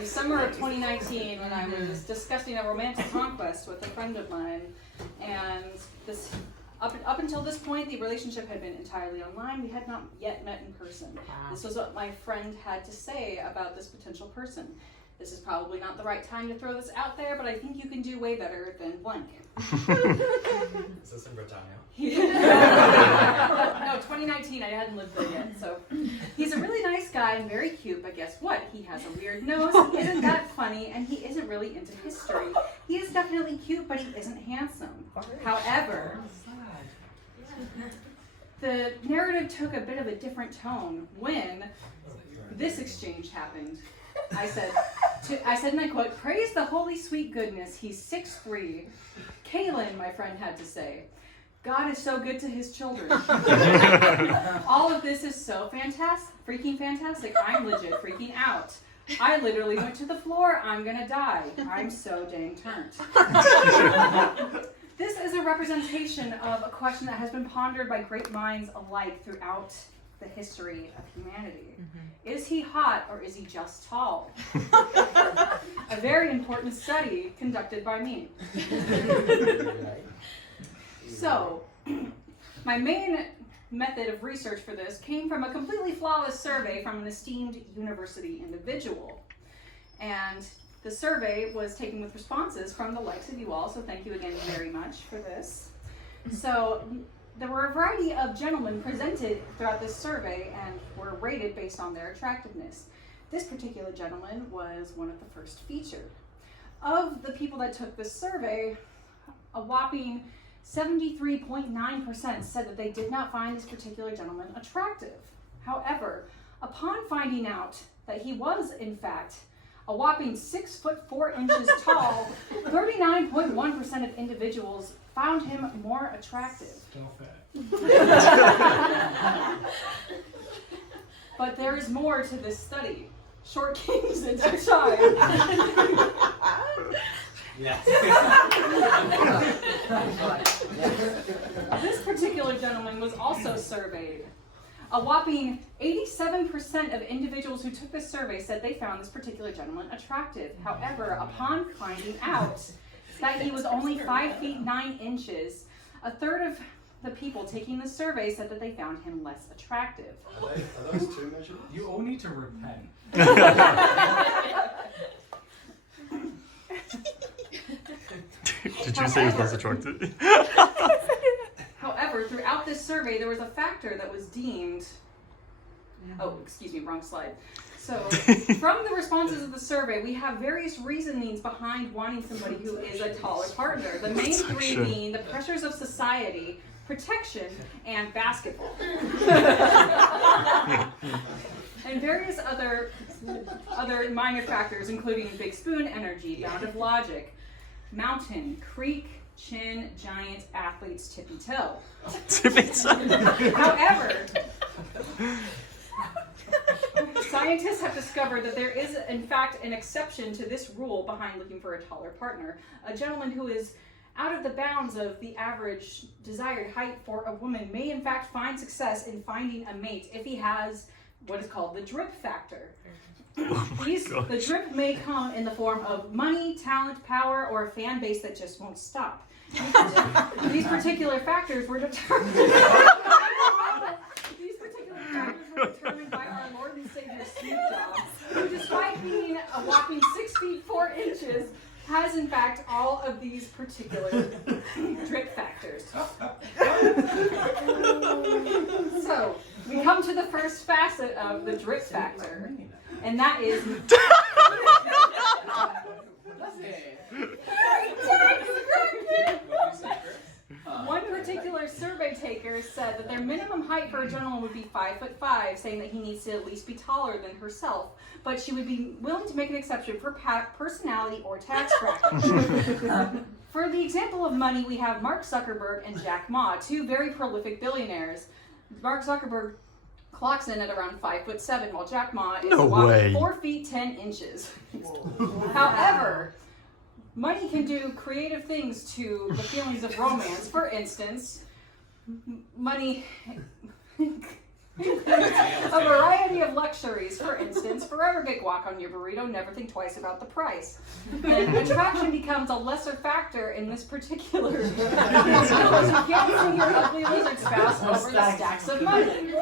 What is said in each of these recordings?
the summer of 2019 when I was discussing a romantic conquest with a friend of mine, and this up until this point the relationship had been entirely online. We had not yet met in person. This was what my friend had to say about this potential person. This is probably not the right time to throw this out there, but I think you can do way better than blank. Is this in Britannia? No, 2019, I hadn't lived there yet. So he's a really nice guy and very cute, but guess what? He has a weird nose, he isn't that funny, and he isn't really into history. He is definitely cute, but he isn't handsome. However, the narrative took a bit of a different tone when this exchange happened. I said, and I quote, "Praise the holy sweet goodness, he's 6'3". Kaylin," my friend had to say. "God is so good to his children." All of this is so fantastic, freaking fantastic. I'm legit freaking out. I literally went to the floor. I'm gonna die. I'm so dang turned. This is a representation of a question that has been pondered by great minds alike throughout the history of humanity. Is he hot or is he just tall? A very important study conducted by me. So, my main method of research for this came from a completely flawless survey from an esteemed university individual. And the survey was taken with responses from the likes of you all, so thank you again very much for this. So, there were a variety of gentlemen presented throughout this survey and were rated based on their attractiveness. This particular gentleman was one of the first featured. Of the people that took this survey, a whopping 73.9% said that they did not find this particular gentleman attractive. However, upon finding out that he was, in fact, a whopping 6'4" tall, 39.1% of individuals found him more attractive. Still fat. But there is more to this study. Short kings in due time. Yes. This particular gentleman was also surveyed. A whopping 87% of individuals who took this survey said they found this particular gentleman attractive. However, upon finding out that he was only 5 feet 9 inches, a third of the people taking the survey said that they found him less attractive. Are those two measurements? You all need to repent. Did you say he's less attractive? However, throughout this survey, there was a factor that was deemed... Oh, excuse me, wrong slide. So, from the responses of the survey, we have various reasonings behind wanting somebody who is a taller partner. The main three being the pressures of society, protection, and basketball. And various other minor factors, including big spoon energy, bound of logic, mountain, creek, chin, giant, athletes, tippy toe. However, scientists have discovered that there is, in fact, an exception to this rule behind looking for a taller partner. A gentleman who is out of the bounds of the average desired height for a woman may, in fact, find success in finding a mate if he has what is called the drip factor. The drip may come in the form of money, talent, power, or a fan base that just won't stop. These particular factors were determined. By our Lord and Savior Snoop Dogg, who, despite being a whopping 6 feet 4 inches, has in fact all of these particular drip factors. So, we come to the first facet of the drip factor, and that is... One particular survey taker said that their minimum height for a gentleman would be 5'5", saying that he needs to at least be taller than herself, but she would be willing to make an exception for personality or tax bracket. For the example of money, we have Mark Zuckerberg and Jack Ma, two very prolific billionaires. Mark Zuckerberg clocks in at around 5'7", while Jack Ma is about 4 feet 10 inches. However, money can do creative things to the feelings of romance. For instance, money A variety of luxuries. For instance, forever get guac on your burrito, never think twice about the price. Then attraction becomes a lesser factor in this particular because you can't see your ugly lizard spouse over the stacks of money.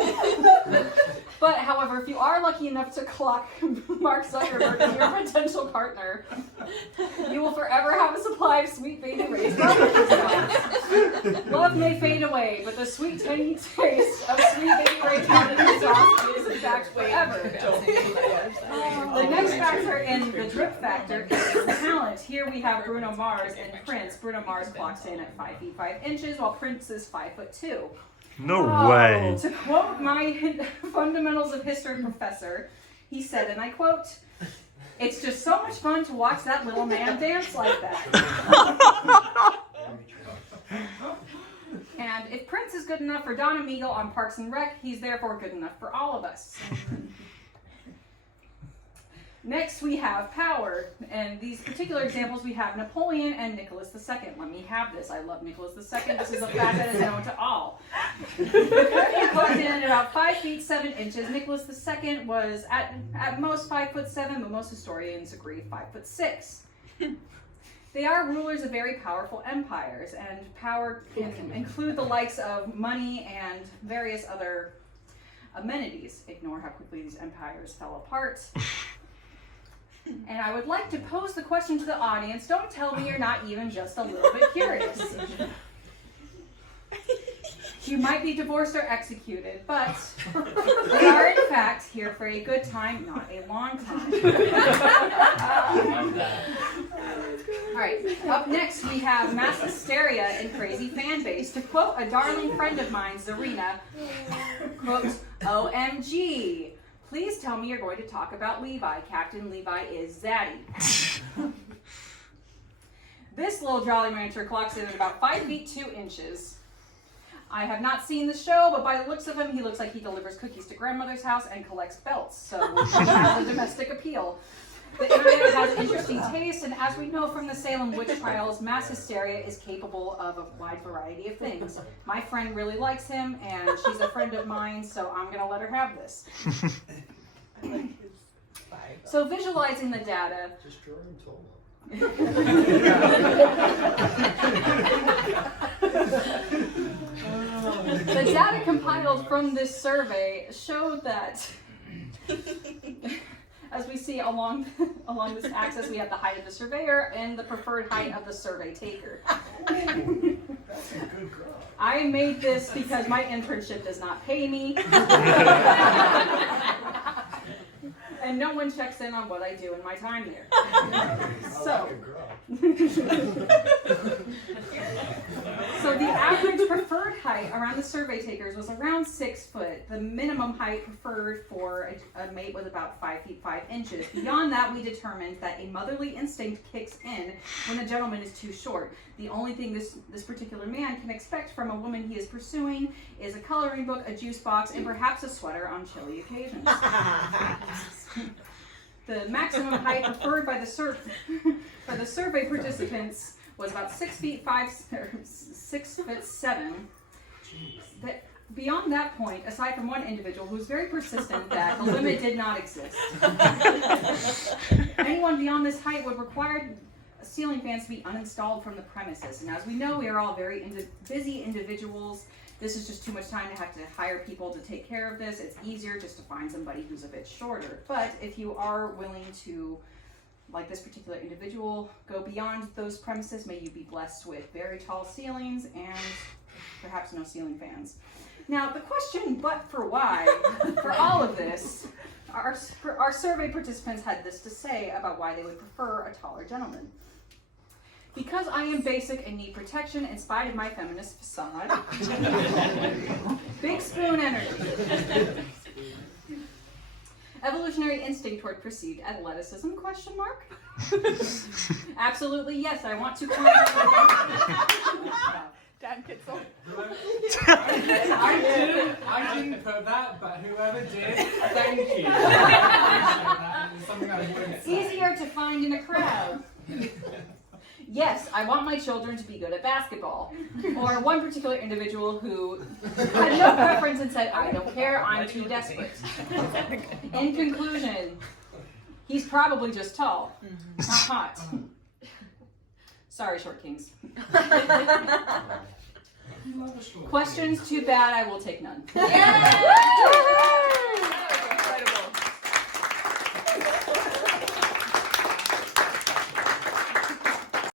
But however, if you are lucky enough to clock Mark Zuckerberg as your potential partner, you will forever have a supply of sweet baby raised barbecue sauce. Love may fade away, but the sweet tangy taste of sweet baby raised barbecue sauce is in fact forever. The next factor in the drip factor is talent. Here we have Bruno Mars and Prince. Bruno Mars clocks in at 5 feet 5 inches, while Prince is 5'2". No way. To quote my fundamentals of history professor, he said, and I quote, "It's just so much fun to watch that little man dance like that." And if Prince is good enough for Don Amigo on Parks and Rec, he's therefore good enough for all of us. Next we have power, and these particular examples we have Napoleon and Nicholas II. Let me have this. I love Nicholas II. This is a fact that is known to all. He clocked in at about 5 feet 7 inches. Nicholas II was at most 5'7", but most historians agree 5'6". They are rulers of very powerful empires, and power can include the likes of money and various other amenities. Ignore how quickly these empires fell apart. And I would like to pose the question to the audience. Don't tell me you're not even just a little bit curious. You might be divorced or executed, but we are in fact here for a good time, not a long time. Alright, up next we have mass hysteria and crazy fan base. To quote a darling friend of mine, Zarina, quote, "OMG. Please tell me you're going to talk about Levi. Captain Levi is zaddy." This little Jolly Rancher clocks in at about 5 feet 2 inches. I have not seen the show, but by the looks of him, he looks like he delivers cookies to grandmother's house and collects belts, so he has a domestic appeal. The internet has interesting taste, and as we know from the Salem witch trials, mass hysteria is capable of a wide variety of things. My friend really likes him, and she's a friend of mine, so I'm going to let her have this. So visualizing the data. Just draw and tall. The data compiled from this survey showed that, as we see along this axis, we have the height of the surveyor and the preferred height of the survey taker. That's a good graph. I made this because my internship does not pay me. And no one checks in on what I do in my time here. So the average preferred height around the survey takers was around 6 foot. The minimum height preferred for a mate was about 5 feet 5 inches. Beyond that, we determined that a motherly instinct kicks in when a gentleman is too short. The only thing this particular man can expect from a woman he is pursuing is a coloring book, a juice box, and perhaps a sweater on chilly occasions. The maximum height preferred by the survey participants was about 6 feet 7. Beyond that point, aside from one individual who was very persistent that the limit did not exist, anyone beyond this height would require ceiling fans to be uninstalled from the premises. And as we know, we are all very busy individuals. This is just too much time to have to hire people to take care of this. It's easier just to find somebody who's a bit shorter. But if you are willing to, like this particular individual, go beyond those premises, may you be blessed with very tall ceilings and perhaps no ceiling fans. Now, the question, but for why, for all of this, our survey participants had this to say about why they would prefer a taller gentleman. Because I am basic and need protection in spite of my feminist facade. Big spoon energy. Evolutionary instinct toward perceived athleticism, question mark? Absolutely, yes, I want to Dan Kitzel. I didn't put that, but whoever did, thank you. It's something I wouldn't say. easier to find in a crowd. yes, I want my children to be good at basketball. Or one particular individual who had no preference and said, I don't care, I'm too desperate. In conclusion, he's probably just tall, not hot. Sorry, short kings. Questions? Too bad, I will take none. Yeah!